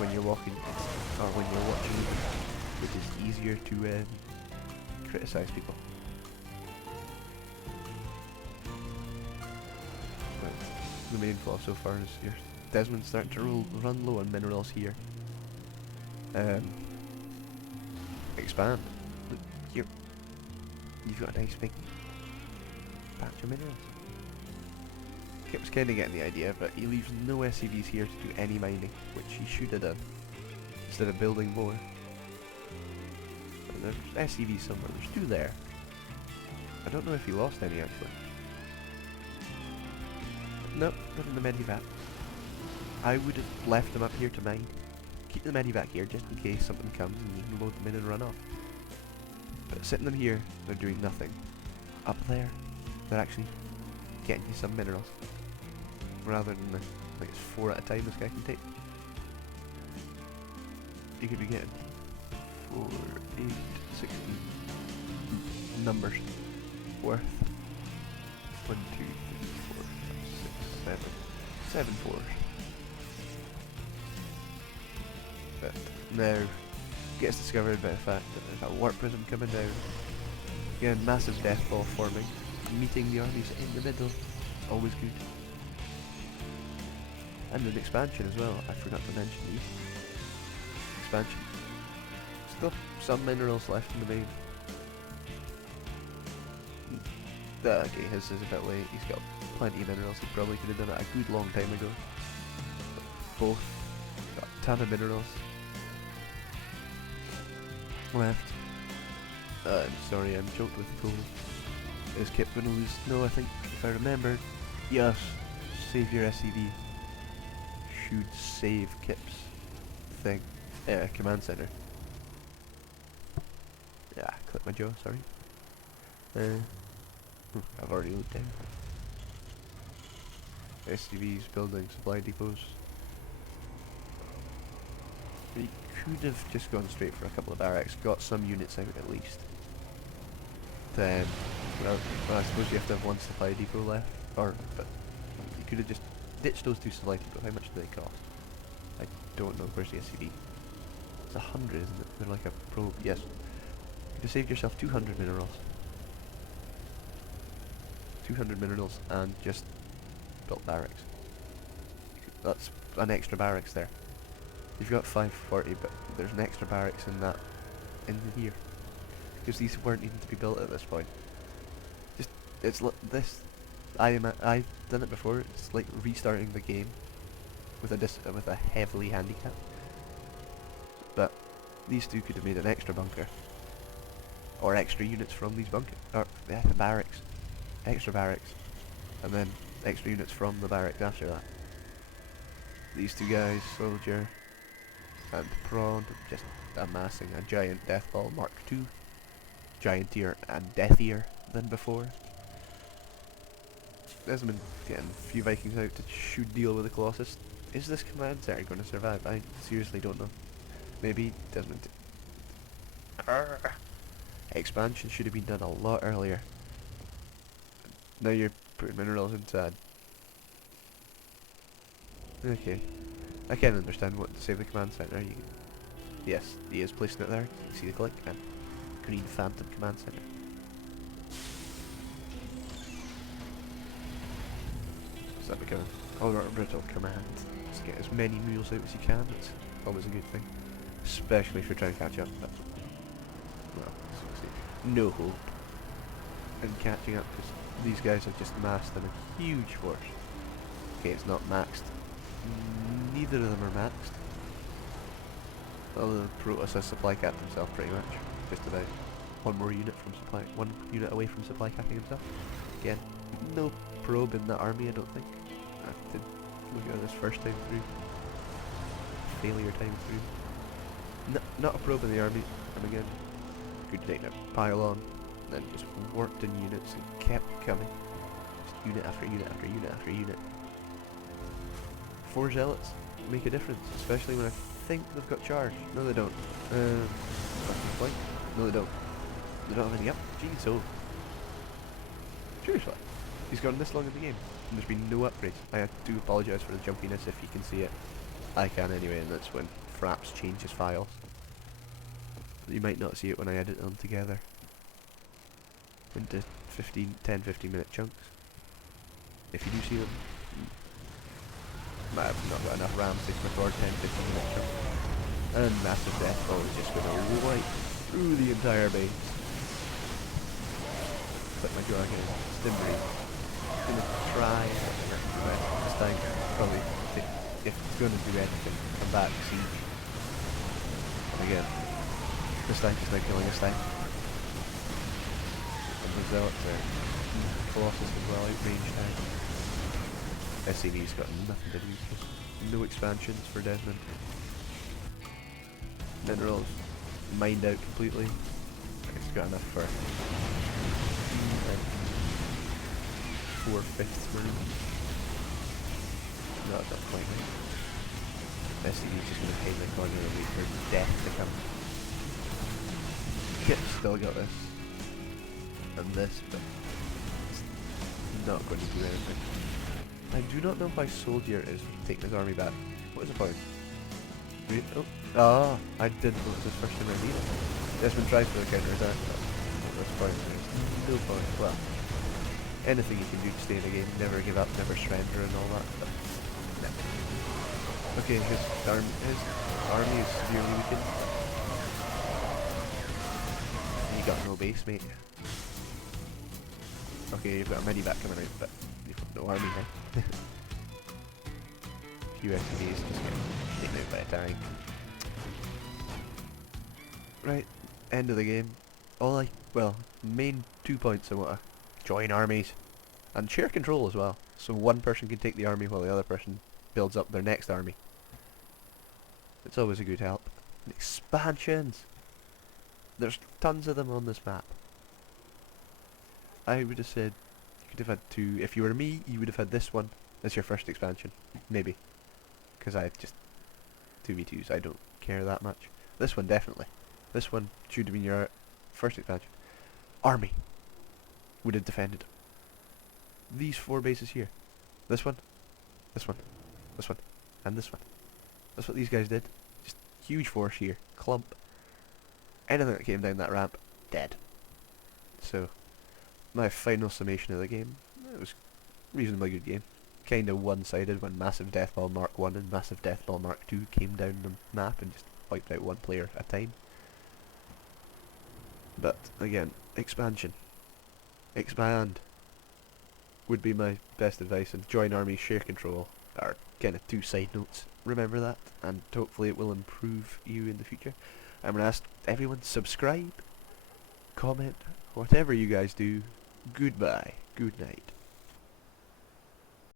when you're walking, or when you're watching it, which is easier to criticise people. Well, the main flaw so far is your Desmond's starting to run low on minerals here. Expand. Look, here. You've got a nice big patch of minerals. Kip's kinda getting the idea, but he leaves no SCVs here to do any mining, which he should have done, instead of building more. And there's SCVs somewhere, there's 2 there. I don't know if he lost any actually. Nope, not in the medivac. I would have left them up here to mine. Keep the medivac here just in case something comes and you can load them in and run off. But sitting them here, they're doing nothing. Up there, they're actually getting you some minerals. Rather than like it's 4 at a time this guy can take. You could be getting 4, 8, 16 numbers worth. 1, 2, 3, 4, 5, 6, 7 fours. But now gets discovered by the fact that there's a warp prism coming down. Again, massive death ball forming, meeting the armies in the middle. Always good. And an expansion as well, I forgot to mention these. Expansion. Still some minerals left in the main. Okay, his is a bit late, he's got plenty of minerals, he probably could have done it a good long time ago. But both got a ton of minerals left. I'm sorry, I'm choked with cold. Is Kip gonna lose? No, I think, if I remember, yes, save your SCV. Should save Kip's thing. Command center. Yeah, clip my jaw, sorry. I've already looked down. SCVs, building, supply depots. We could have just gone straight for a couple of barracks, got some units out at least. Then, well, I suppose you have to have 1 supply depot left, but you could have just ditched those 2 supply depots. How much do they cost? I don't know. Where's the SCV? It's 100, isn't it? They're like a probe. Yes. You could have saved yourself 200 minerals. 200 minerals and just built barracks. That's an extra barracks there. You've got 540, but there's an extra barracks in that, in here. Because these weren't even to be built at this point. Just, it's this. I've done it before. It's like restarting the game with a heavily handicapped. But these 2 could have made an extra bunker, or extra units from these bunkers, or barracks, extra barracks, and then extra units from the barracks after that. These 2 guys, soldier and prawn, just amassing a giant death ball Mark II. Giantier and deathier than before. Desmond getting a few Vikings out to should deal with the Colossus. Is this command center going to survive? I seriously don't know. Maybe Desmond. Expansion should have been done a lot earlier. Now you're putting minerals inside. Okay, I can understand what to save the command center. Yes, he is placing it there. You see the click and Green Phantom Command Center. Does that become orbital command? Just get as many mules out as you can. It's always a good thing, especially if you're trying to catch up. But, well, no hope in catching up because these guys have just massed in a huge force. Okay, it's not maxed. Neither of them are maxed. Although Protoss has supply capped himself pretty much. Just about 1 more unit from supply, 1 unit away from supply capping himself. Again, no probe in that army, I don't think. I did look at this first time through. Failure time through. Not a probe in the army, and again, good data pile on, and then just worked in units and kept coming. Just unit after unit after unit after unit. 4 zealots make a difference, especially when I think they've got charge. No, they don't. No, they don't. They don't have any up. Jeez, so. Seriously. He's gone this long in the game, and there's been no upgrades. I do apologise for the jumpiness if you can see it. I can anyway, and that's when Fraps changes files. You might not see it when I edit them together into 10-15 minute chunks. If you do see them, might have not got enough RAM to record 10-15 minute chunks. And massive death ball is just going to wipe through the entire base. But my dragon is Stimmery. Going to try this time. Probably, if it's going to do anything, come back, siege. And again, this time just now killing this time. And the Zealots are Colossus as well, outrange time. SCV's got nothing to do, no expansions for Dezm0nd. Minerals mined out completely. It's got enough for 4/5 marine. No, not quite right. SCV's just going to pay the corner and wait for death to come. Kit's still got this and this, but it's not going to do anything. I do not know why Soldier is taking his army back. What is the point? Oh, I didn't know it was his first time I need it. Dezm0nd tried for the counter-attack, but at this point there's no point. Well, anything you can do to stay in the game, never give up, never surrender and all that, but no. Okay, his army is severely weakened. You got no base, mate. Okay, you've got a mini back coming out, but you've got no army now. Few SCVs just getting taken out by a tank. Right, end of the game. Main 2 points I want to join armies and share control as well. So one person can take the army while the other person builds up their next army. It's always a good help. And expansions! There's tons of them on this map. I would have said you could have had 2. If you were me, you would have had this one as your first expansion. Maybe. Because I have just 2v2s, I don't care that much. This one definitely. This one should have been your first expansion. Army would have defended these 4 bases here. This one, this one, this one, and this one. That's what these guys did. Just huge force here. Clump. Anything that came down that ramp, dead. So, my final summation of the game, it was a reasonably good game. Kinda one-sided when Massive Deathball Mark 1 and Massive Deathball Mark 2 came down the map and just wiped out one player at a time. But, again, expansion. Expand would be my best advice, and join armies, share control are kind of 2 side notes. Remember that, and hopefully it will improve you in the future. I'm going to ask everyone, subscribe, comment, whatever you guys do. Goodbye, good night.